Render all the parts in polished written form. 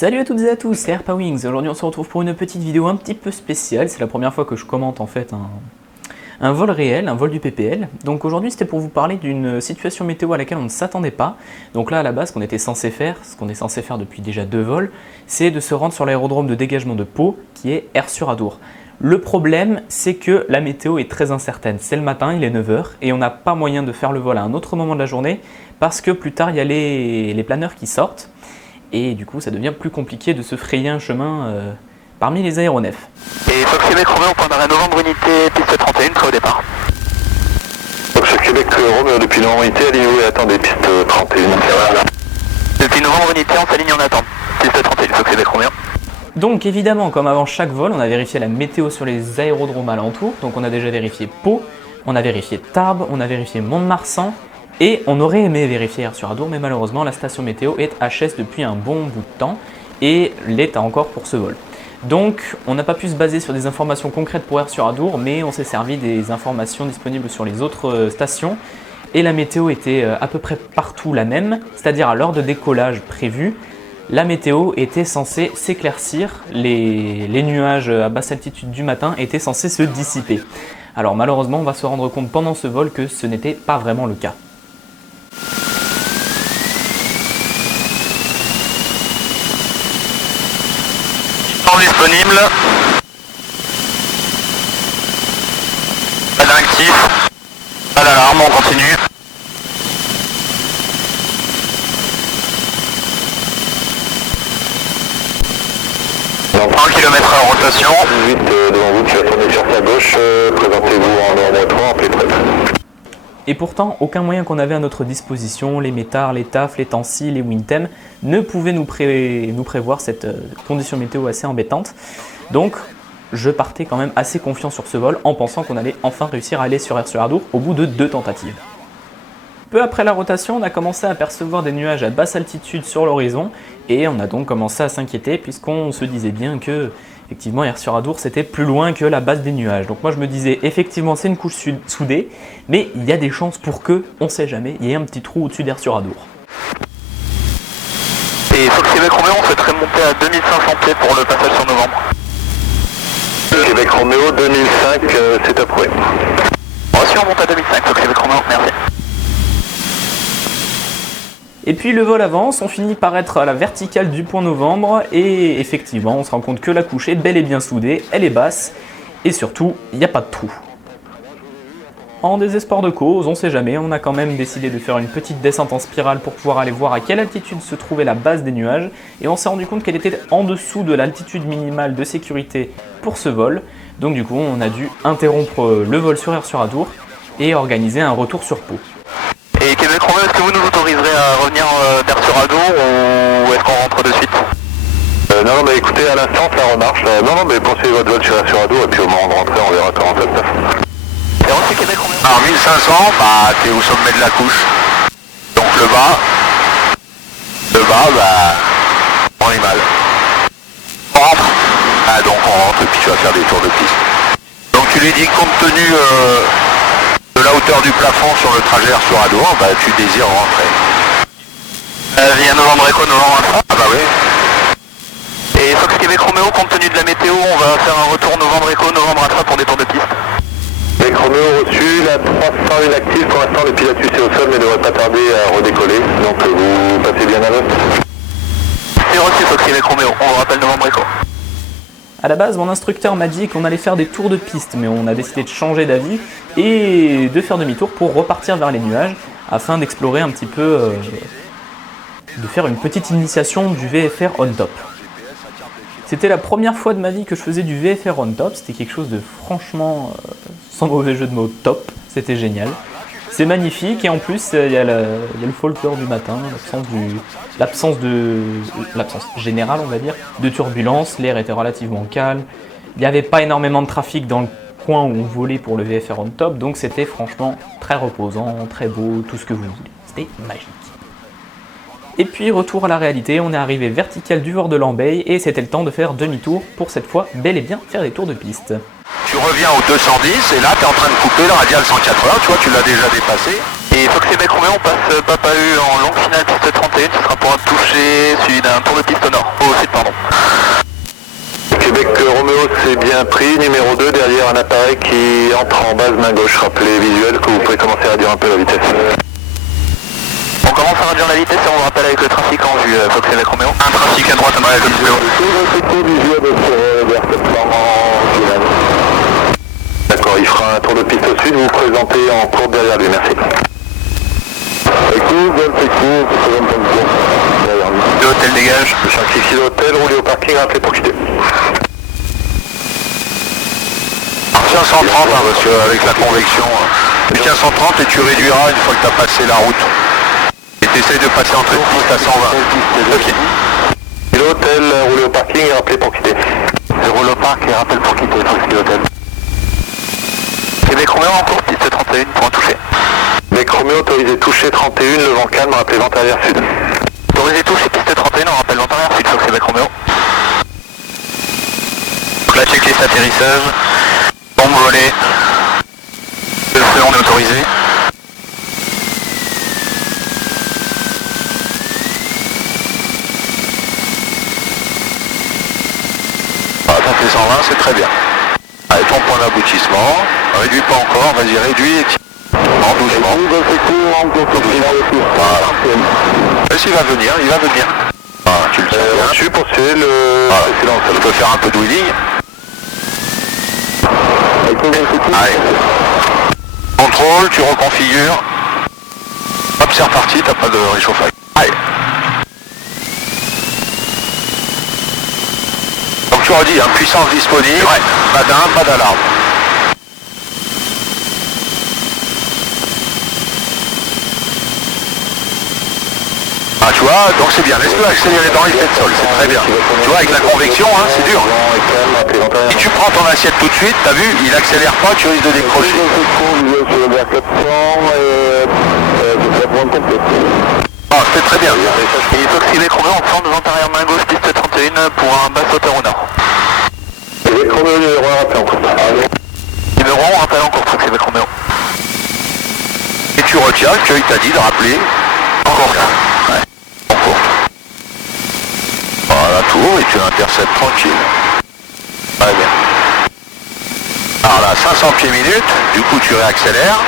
Salut à toutes et à tous, c'est Herpawings. Aujourd'hui on se retrouve pour une petite vidéo un petit peu spéciale. C'est la première fois que je commente en fait un vol réel, un vol du PPL. Donc aujourd'hui c'était pour vous parler d'une situation météo à laquelle on ne s'attendait pas. Donc là à la base ce qu'on était censé faire, ce qu'on est censé faire depuis déjà 2 vols, c'est de se rendre sur l'aérodrome de dégagement de Pau qui est Aire-sur-Adour. Le problème c'est que la météo est très incertaine. C'est le matin, il est 9 h et on n'a pas moyen de faire le vol à un autre moment de la journée parce que plus tard il y a les planeurs qui sortent. Et du coup ça devient plus compliqué de se frayer un chemin parmi les aéronefs. Et Fox Québec Roméo, point d'arrêt novembre unité, piste 31, prêt au départ. Fox Québec Roméo depuis novembre unité, alignez-vous et attendez, piste 31. Voilà. Depuis novembre unité, on s'aligne en attente, piste 31, Fox Québec Roméo. Donc évidemment, comme avant chaque vol, on a vérifié la météo sur les aérodromes alentours. Donc on a déjà vérifié Pau, on a vérifié Tarbes, on a vérifié Mont-de-Marsan. Et on aurait aimé vérifier Aire-sur-Adour, mais malheureusement la station météo est HS depuis un bon bout de temps et l'est encore pour ce vol. Donc on n'a pas pu se baser sur des informations concrètes pour Aire-sur-Adour, mais on s'est servi des informations disponibles sur les autres stations. Et la météo était à peu près partout la même, c'est-à-dire à l'heure de décollage prévu, la météo était censée s'éclaircir, les nuages à basse altitude du matin étaient censés se dissiper. Alors malheureusement on va se rendre compte pendant ce vol que ce n'était pas vraiment le cas. Disponible. Pas d'actif. Pas d'alarme, on continue. Donc, 1 km en rotation. 18 devant vous qui va tourner sur sa gauche, présentez-vous en ordre 3, appelez prête. Et pourtant, aucun moyen qu'on avait à notre disposition, les métars, les TAF, les Tansy, les Wintem, ne pouvaient nous prévoir cette condition météo assez embêtante. Donc, je partais quand même assez confiant sur ce vol en pensant qu'on allait enfin réussir à aller sur Aire-sur-Adour au bout de 2 tentatives. Peu après la rotation, on a commencé à apercevoir des nuages à basse altitude sur l'horizon et on a donc commencé à s'inquiéter puisqu'on se disait bien que effectivement Aire-sur-Adour c'était plus loin que la base des nuages. Donc moi je me disais effectivement c'est une couche soudée, mais il y a des chances pour que, on sait jamais, il y ait un petit trou au-dessus d'Aire-sur-Adour. Et Fox Québec Roméo, on souhaiterait monter à 2500 pieds pour le passage sur novembre. Québec Roméo 2005, c'est approuvé. Reçu, on monte à 2005, Fox Québec Roméo, merci. Et puis le vol avance, on finit par être à la verticale du point novembre et effectivement on se rend compte que la couche est bel et bien soudée, elle est basse et surtout il n'y a pas de trou. En désespoir de cause, on sait jamais, on a quand même décidé de faire une petite descente en spirale pour pouvoir aller voir à quelle altitude se trouvait la base des nuages et on s'est rendu compte qu'elle était en dessous de l'altitude minimale de sécurité pour ce vol. Donc du coup on a dû interrompre le vol sur Aire-sur-Adour et organiser un retour sur Pau. Et Québec Roméo, est-ce que vous nous autoriserez à revenir d'Aire-sur-Adour ou est-ce qu'on rentre de suite? Non, mais écoutez, à l'instant, ça remarche. Non, mais poursuivez votre vol sur Aire-sur-Adour et puis au moment de rentrer, on verra comment ça se passe. Et reçu Québec Roméo. Alors 1500, bah t'es au sommet de la couche. Donc le bas, bah on est mal. On rentre. Ah donc on rentre et puis tu vas faire des tours de piste. Donc tu lui dis que compte tenu de la hauteur du plafond sur le trajet Aire-sur-Adour, bah tu désires rentrer. Via novembre écho, novembre intra. Ah bah oui. Et Fox Québec Roméo, compte tenu de la météo, on va faire un retour novembre écho, novembre intra pour des tours de piste. Québec Roméo reçu, la 301 active, pour l'instant le pilotus est au sol mais ne devrait pas tarder à redécoller, donc vous passez bien à l'heure. C'est reçu Fox Québec Roméo, on vous rappelle novembre écho. A la base, mon instructeur m'a dit qu'on allait faire des tours de piste, mais on a décidé de changer d'avis et de faire demi-tour pour repartir vers les nuages afin d'explorer un petit peu, de faire une petite initiation du VFR on top. C'était la première fois de ma vie que je faisais du VFR on top, c'était quelque chose de franchement, sans mauvais jeu de mots, top, c'était génial. C'est magnifique et en plus il y a le folklore du matin, l'absence générale on va dire, de turbulence, l'air était relativement calme, il n'y avait pas énormément de trafic dans le coin où on volait pour le VFR on top, donc c'était franchement très reposant, très beau, tout ce que vous voulez, c'était magique. Et puis retour à la réalité, on est arrivé vertical du Vord de Lambey et c'était le temps de faire demi-tour pour cette fois bel et bien faire des tours de piste. Tu reviens au 210 et là tu es en train de couper le radial 180, tu vois, tu l'as déjà dépassé. Et Fox Québec Roméo, on passe Papa U en longue finale piste 31, ce sera pour un toucher suivi d'un tour de piste au nord, au sud pardon. Québec Roméo c'est bien pris, numéro 2 derrière un appareil qui entre en base main gauche, rappelez visuel que vous pouvez commencer à réduire un peu la vitesse. On commence à réduire la vitesse et on rappelle avec le trafic en vue, Fox Québec Roméo. Un trafic à droite, on avec le D'accord, il fera un tour de piste au sud, vous vous présentez en courbe derrière lui, merci. L'hôtel dégage. Je simplifie l'hôtel, roulez au parking, rappelez pour quitter. Tiens 130 hein, parce qu'avec la convection, tu tiens 130 et tu réduiras une fois que tu as passé la route. Et tu essayes de passer entre piste à 120. Ok. L'hôtel, roulez au parking et rappelez pour quitter. Je roule au parc et rappelle pour quitter, l'hôtel. Québec Roméo en cours, piste 31 pour un toucher. Québec Roméo autorisé toucher 31, le vent calme, rappelez vent arrière sud. Autorisé toucher piste 31, on rappelle vent arrière sud, Fox Québec Roméo. Donc la checklist atterrissage, bombe volée, le feu on est autorisé. Voilà, ça fait 120, c'est très bien. Allez, ton point d'aboutissement, réduis pas encore, vas-y réduis et en doucement. Voilà. Il va venir, il va venir. Voilà, tu le tiens bien. Reçu pour c'est le... Voilà. Tu peux faire un peu de wheeling. Allez. Contrôle, tu reconfigures. Hop, c'est reparti, t'as pas de réchauffage. Allez. Donc tu redis, hein, puissance disponible, ouais. Pas d'alarme. Ah, tu vois, donc c'est bien, laisse-le accélérer dans l'effet de sol, c'est très bien. Tu vois, avec la convection, hein, c'est dur. Si tu prends ton assiette tout de suite, t'as vu, il accélère pas, tu risques de décrocher. Ah, c'était très bien. Et Fox Québec Roméo en fente vent arrière main gauche, piste 31 pour un bas sauteur au nord. Québec Roméo, numéro 1, rappelez en cours. Numéro 1, on rappelle encore Fox Québec Roméo. Et tu retiens qu'il t'a dit de rappeler en courte. Ouais, en courte. Voilà, tour et tu interceptes tranquille. Très bien. Alors là, 500 pieds minutes, du coup tu réaccélères.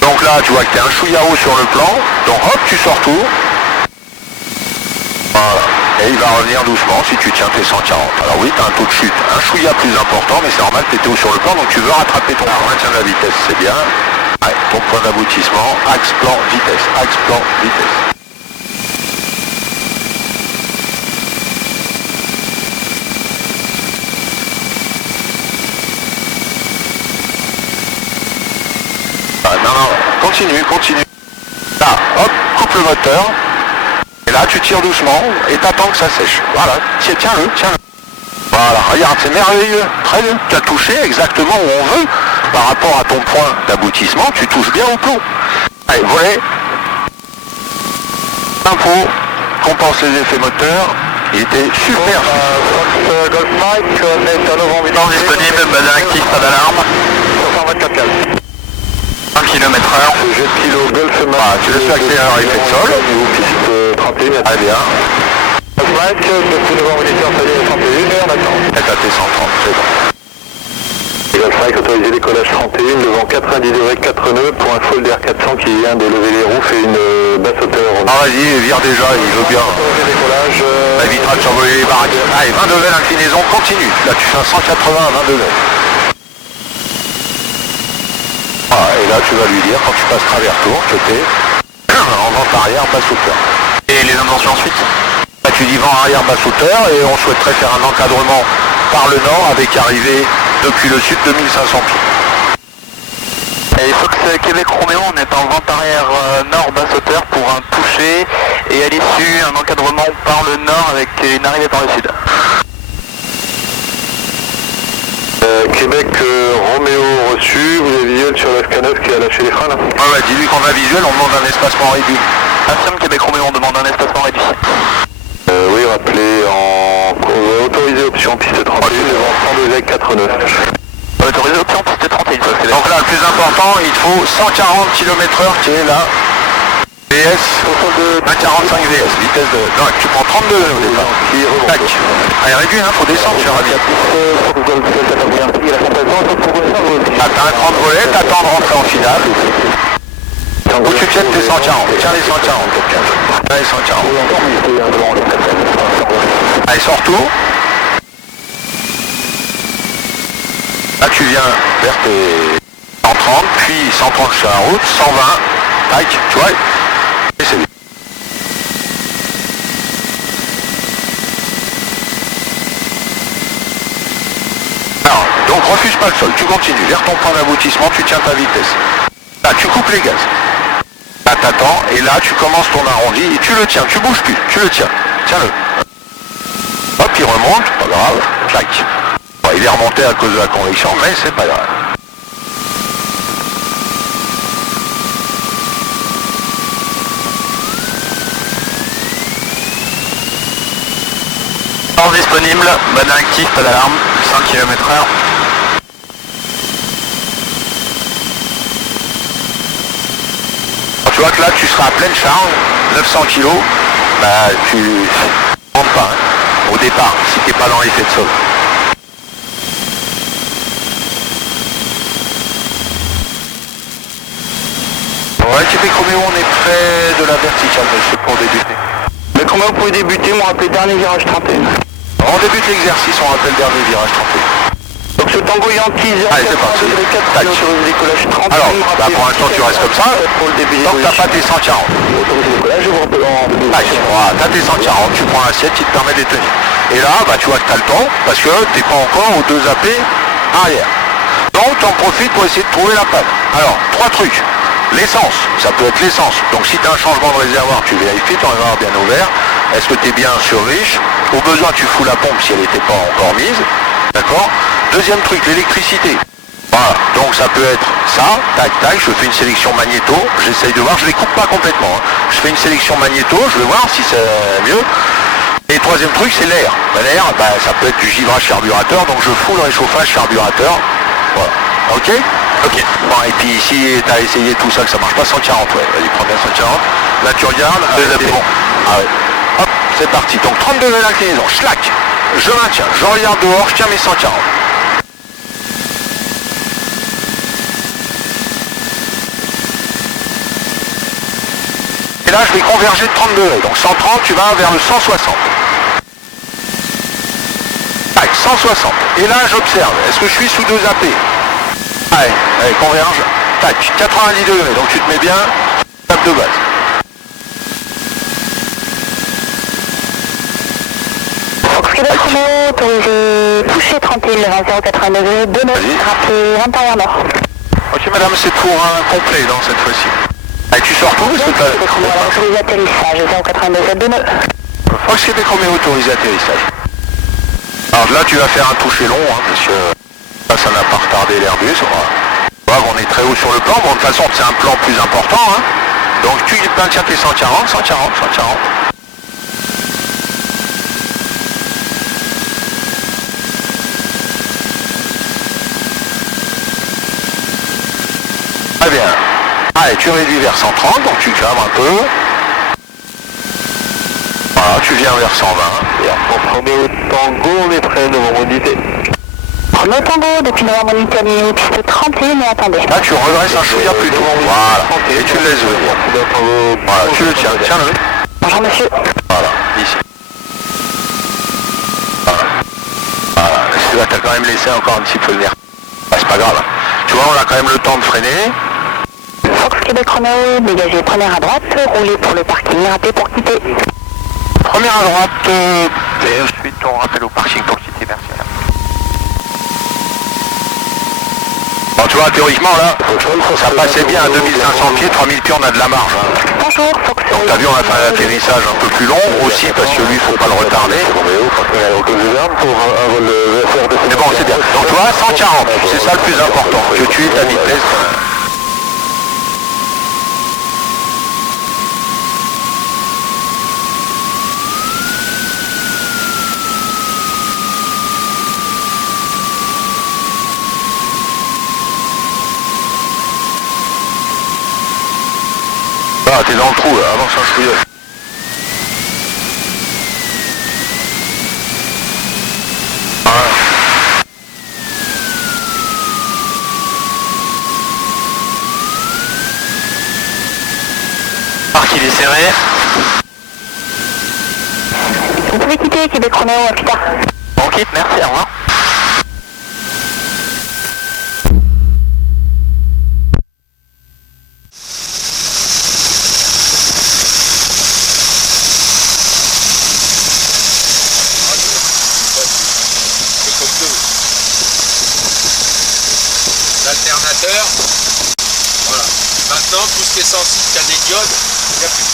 Donc là, tu vois que tu es un chouïa haut sur le plan, donc hop, tu sors tout. Voilà. Et il va revenir doucement si tu tiens tes 140. Alors oui, tu as un taux de chute un chouïa plus important, mais c'est normal, tu étais haut sur le plan, donc tu veux rattraper ton maintien de la vitesse, c'est bien. Ouais, ton point d'aboutissement, axe plan vitesse, axe plan vitesse. Ah, non, continue. Là, hop, coupe le moteur. Et là, tu tires doucement et t'attends que ça sèche. Voilà, tiens-le. Voilà, regarde, c'est merveilleux. Très bien. Tu as touché exactement où on veut. Par rapport à ton point d'aboutissement, tu touches bien au plomb. Allez, volet. Info, compense les effets moteurs. Il était super. Golf Mike, net à novembre. Temps disponible, bazin actif, pas d'alarme. 124 calme. 1 km/h. Jet kilo Golf Mike. Ah, tu laisses l'accélérateur effet de sol. Piste 31. Très bien. Golf Mike, depuis novembre, il était en salle 31 et on attend. Et t'as tes 130, c'est bon. Golf Mike autorisé décollage 31, devant 90 degrés 4 nœuds pour un Folder 400 qui vient de lever les roues, fait une basse hauteur. Ah vas-y, vire déjà, il veut bien. Décollage. Ça évitera de survoler les baraques. Allez, 20 degrés d'inclinaison, continue. Là tu fais un 180 à 20 degrés. Ah, et là tu vas lui dire quand tu passes travers tour que t'es en vent arrière basse hauteur. Et les intentions ensuite? Là tu dis vent arrière basse hauteur et on souhaiterait faire un encadrement par le nord avec arrivée depuis le sud de 1500 pieds. Et Fox Québec Roméo, on est en vent arrière nord basse hauteur pour un toucher et à l'issue un encadrement par le nord avec une arrivée par le sud. Québec Roméo reçu, vous avez visuel sur le F9 qui a lâché les freins là. Ouais, dis-lui qu'on a visuel, on demande un espacement réduit. Affirme Québec Roméo, on demande un espacement réduit. Oui, rappelez en autorisé option piste 31, devant 102 avec 4 nœuds. Autorisé option piste 31, ça c'est donc là le plus plus important, il te faut 140 km/h qui est là. VS, 1,45 VS, vitesse de... Non, tu prends 32 au départ. Tac. Allez, réduit, hein, faut descendre, je suis ravi. Ah, t'as un cran de volet, t'attends de rentrer en finale. Où tu tiens tes 140. Tiens les 140. Tiens les 140. Allez, sors tout. Là, tu viens vers tes 130, puis 130 sur la route, 120. Tac, tu vois. Et c'est bien. Alors, donc refuse pas le sol, tu continues, vers ton point d'aboutissement, tu tiens ta vitesse. Là, tu coupes les gaz. Là, t'attends, et là, tu commences ton arrondi, et tu le tiens, tu bouges plus, tu le tiens. Tiens-le. Hop, il remonte, pas grave, clac. Bon, il est remonté à cause de la convection, mais c'est pas grave. Disponible, badin actif, pas d'alarme, 100 km/h. Tu vois que là tu seras à pleine charge, 900 kg, bah tu ne rentres pas hein, au départ, si tu n'es pas dans l'effet de sol. Ouais, Québec Roméo, on est près de la verticale, monsieur, pour débuter. Mais comment vous pouvez débuter, moi rappelé dernier virage 31. On débute l'exercice, on rappelle le dernier virage 31. Donc ce Tango Yankee 0, allez, c'est parti. autorisé décollage 30. Alors, bah, pour l'instant tu restes comme ça, tant que t'as pas tes 140. Autorisé décollage, je vous rappelle en... Voilà, t'as tes 140, tu prends l'assiette qui te permet de les tenir. Et là, bah, tu vois que t'as le temps, parce que t'es pas encore aux 2 AP arrière. Donc t'en profites pour essayer de trouver la panne. Alors, 3 trucs. L'essence, ça peut être l'essence. Donc si tu as un changement de réservoir, tu vérifies ton réservoir bien ouvert. Est-ce que tu es bien sur riche? Au besoin, tu fous la pompe si elle n'était pas encore mise. D'accord? Deuxième truc, l'électricité. Voilà, donc ça peut être ça, tac tac, je fais une sélection magnéto, j'essaye de voir, je les coupe pas complètement. Hein. Je fais une sélection magnéto, je vais voir si c'est mieux. Et troisième truc, c'est l'air. L'air, bah, ça peut être du givrage carburateur, donc je fous le réchauffage carburateur. Voilà. Ok? Ok. Bon, et puis si tu as essayé tout ça, que ça marche pas, 140, ouais. Vas-y, prends bien 140. Là, tu regardes. C'est bon. Ah ouais. Hop, c'est parti. Donc 30 degrés d'inclinaison. Schlac. Je maintiens. Je regarde dehors, je tiens mes 140. Et là, je vais converger de 30 degrés. Donc 130, tu vas vers le 160. Tac, 160. Et là, j'observe. Est-ce que je suis sous 2 AP? Allez, converge, tac, 90 degrés, donc tu te mets bien, tape de base. Québec Roméo, autorisé toucher 30 000, 080 degrés, 2 nœuds, rappelé intérieur nord. Ok madame, c'est pour un complet dans cette fois-ci. Allez, tu sors tout parce que t'as... Québec Roméo, autorisé atterrissage, 080 degrés, 2 nœuds. Fox Québec Roméo, autorisé atterrissage. Alors là, tu vas faire un toucher long, hein, parce que... Ça n'a pas retardé l'Airbus. On est très haut sur le plan. Bon, de toute façon, c'est un plan plus important. Hein. Donc, tu maintiens tes 140, 140, 140. Très bien. Allez, tu réduis vers 130, donc tu calmes un peu. Voilà, tu viens vers 120. Et en premier Tango, on est prêt de remonter. Premier Tango, depuis novembre en Italie, piste 31, et attendez. Là, tu redresses un chouïa plus tôt. Voilà. Et tu le laisses venir. Voilà, tu le tiens. Tiens-le. Bonjour monsieur. Voilà, ici. Voilà. Là, t'as quand même laissé encore un petit peu le nerf. Bah, c'est pas grave. Hein. Tu vois, on a quand même le temps de freiner. Fox Québec Roméo, dégagez première à droite, roulez pour le parking, rappelez pour quitter. Première à droite, et ensuite on rappelle au parking pour quitter, merci. Bon, tu vois, théoriquement là, ça passait bien à 2500 pieds, 3000 pieds, on a de la marge. Hein. Bonjour, Fox. Donc t'as vu, on a fait un atterrissage un peu plus long aussi parce que lui, il faut pas le retarder. Mais bon, c'est bien. Donc tu vois, 140, c'est ça le plus important, que tu aies ta vitesse. Ah, t'es dans le trou là, avance un chouïa. Voilà. Parc il est serré. Vous pouvez quitter Québec Roméo, à plus tard. On quitte, merci, au revoir. L'alternateur, voilà. Maintenant, tout ce qui est sensible, qui a des diodes, il n'y a plus.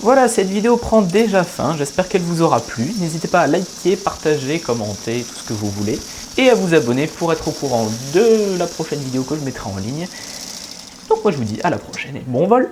Voilà, cette vidéo prend déjà fin, j'espère qu'elle vous aura plu. N'hésitez pas à liker, partager, commenter, tout ce que vous voulez. Et à vous abonner pour être au courant de la prochaine vidéo que je mettrai en ligne. Donc moi je vous dis à la prochaine et bon vol!